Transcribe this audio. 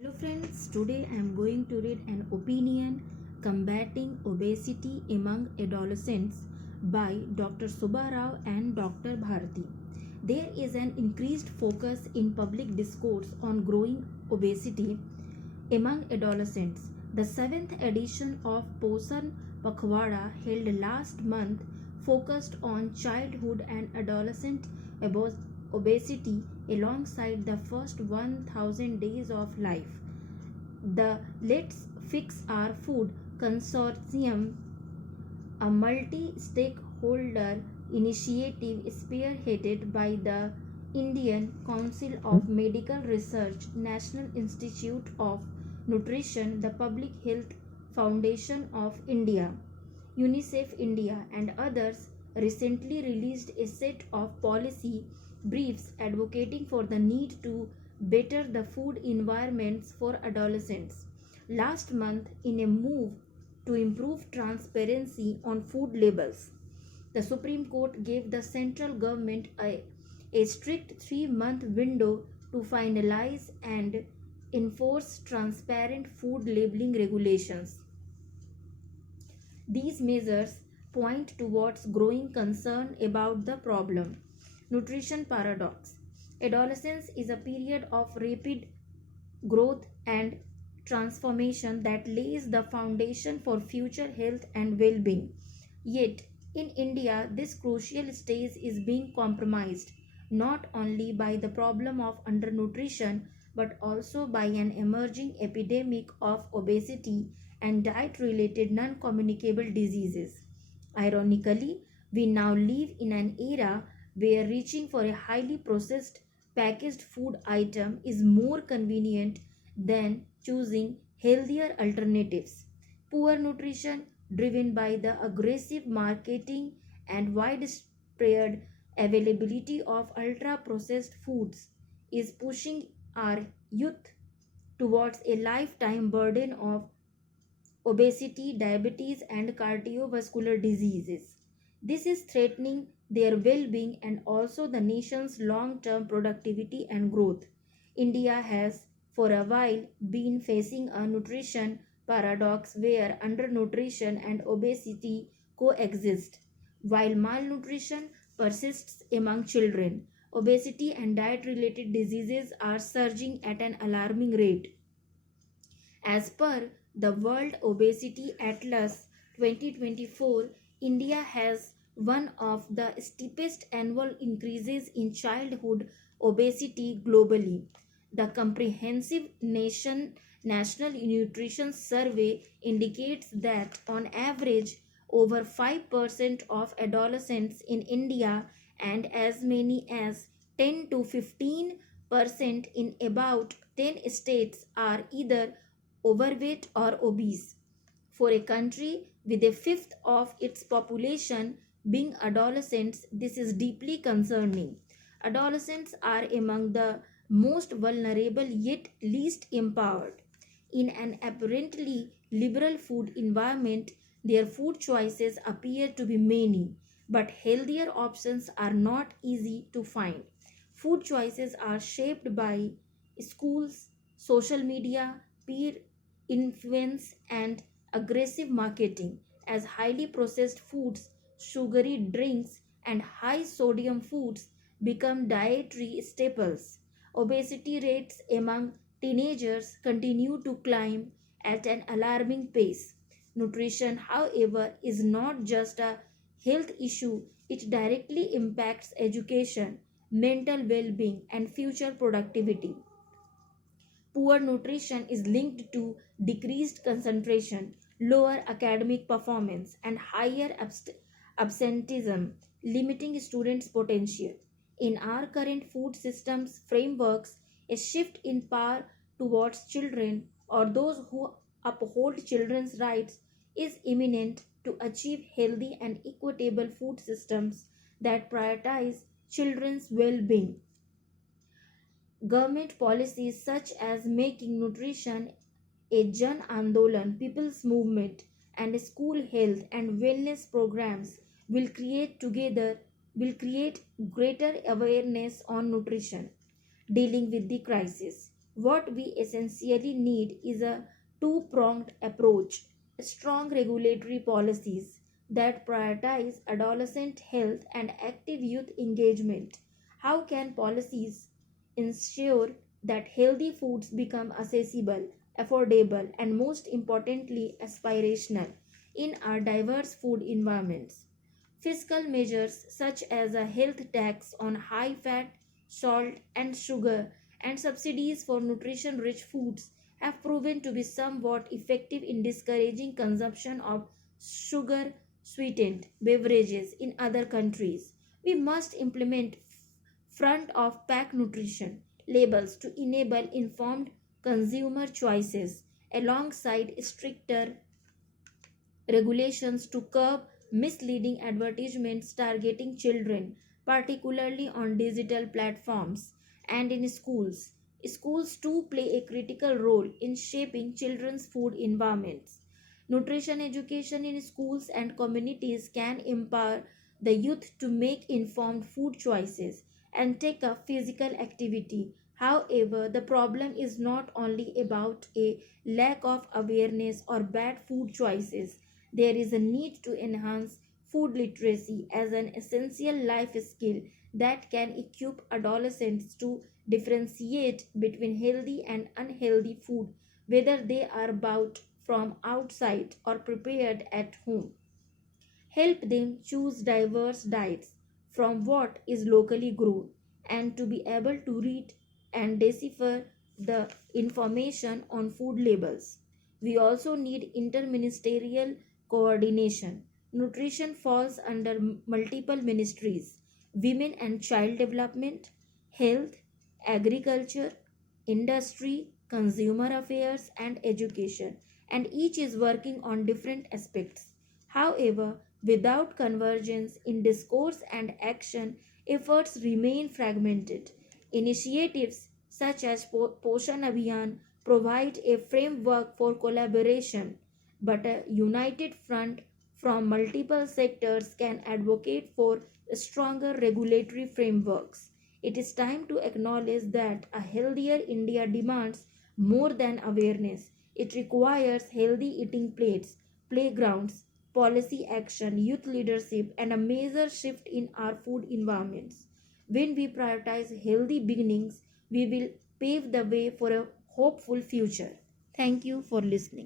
Hello friends, today I am going to read an opinion combating obesity among adolescents by Dr. Subbarao and Dr. Bharati. There is an increased focus in public discourse on growing obesity among adolescents. The 7th edition of Poshan Pakhwada held last month focused on childhood and adolescent obesity alongside the first 1000 days of life. The Let's Fix Our Food Consortium, a multi stakeholder initiative spearheaded by the Indian Council of Medical Research, National Institute of Nutrition, the Public Health Foundation of India, UNICEF-INDIA, and others, recently released a set of policy briefs advocating for the need to better the food environments for adolescents. Last month, in a move to improve transparency on food labels, the Supreme Court gave the central government a strict 3-month window to finalize and enforce transparent food labeling regulations. These measures point towards growing concern about the problem. Nutrition paradox. Adolescence is a period of rapid growth and transformation that lays the foundation for future health and well-being. Yet, in India, this crucial stage is being compromised not only by the problem of undernutrition but also by an emerging epidemic of obesity and diet-related non-communicable diseases. Ironically, we now live in an era where reaching for a highly processed packaged food item is more convenient than choosing healthier alternatives. Poor nutrition, driven by the aggressive marketing and widespread availability of ultra processed foods, is pushing our youth towards a lifetime burden of obesity, diabetes, and cardiovascular diseases. This is threatening their well being and also the nation's long term productivity and growth. India has for a while been facing a nutrition paradox where undernutrition and obesity coexist. While malnutrition persists among children, obesity and diet related diseases are surging at an alarming rate. As per the World Obesity Atlas 2024, India has one of the steepest annual increases in childhood obesity globally. The comprehensive National Nutrition Survey indicates that on average over 5% of adolescents in India and as many as 10 to 15% in about 10 states are either overweight or obese. For a country with a fifth of its population being adolescents, this is deeply concerning. Adolescents are among the most vulnerable yet least empowered. In an apparently liberal food environment, their food choices appear to be many, but healthier options are not easy to find. Food choices are shaped by schools, social media, peer influence, and aggressive marketing, as highly processed foods, sugary drinks, and high sodium foods become dietary staples. Obesity rates among teenagers continue to climb at an alarming pace. Nutrition, however, is not just a health issue, it directly impacts education, mental well being, and future productivity. Poor nutrition is linked to decreased concentration, lower academic performance, and higher absenteeism, limiting students' potential. In our current food systems frameworks, a shift in power towards children or those who uphold children's rights is imminent to achieve healthy and equitable food systems that prioritize children's well being. Government policies such as making nutrition a Jan Andolan, people's movement, and school health and wellness programs will create greater awareness on nutrition. Dealing with the crisis. What we essentially need is a two-pronged approach, strong regulatory policies that prioritize adolescent health and active youth engagement. How can policies ensure that healthy foods become accessible, affordable, and most importantly, aspirational in our diverse food environments? Fiscal measures such as a health tax on high fat, salt, and sugar, and subsidies for nutrition rich foods have proven to be somewhat effective in discouraging consumption of sugar sweetened beverages in other countries. We must implement front of pack nutrition labels to enable informed consumer choices alongside stricter regulations to curb misleading advertisements targeting children, particularly on digital platforms and in schools. Schools too play a critical role in shaping children's food environments. Nutrition education in schools and communities can empower the youth to make informed food choices and take up physical activity. However, the problem is not only about a lack of awareness or bad food choices. There is a need to enhance food literacy as an essential life skill that can equip adolescents to differentiate between healthy and unhealthy food, whether they are bought from outside or prepared at home. Help them choose diverse diets from what is locally grown and to be able to read and decipher the information on food labels. We also need interministerial coordination. Nutrition falls under multiple ministries: women and child development, health, agriculture, industry, consumer affairs, and education, and each is working on different aspects. However, without convergence in discourse and action, efforts remain fragmented. Initiatives such as Poshan Abhiyan provide a framework for collaboration, but a united front from multiple sectors can advocate for stronger regulatory frameworks. It is time to acknowledge that a healthier India demands more than awareness. It requires healthy eating plates, playgrounds, policy action, youth leadership, and a major shift in our food environments. When we prioritize healthy beginnings, we will pave the way for a hopeful future. Thank you for listening.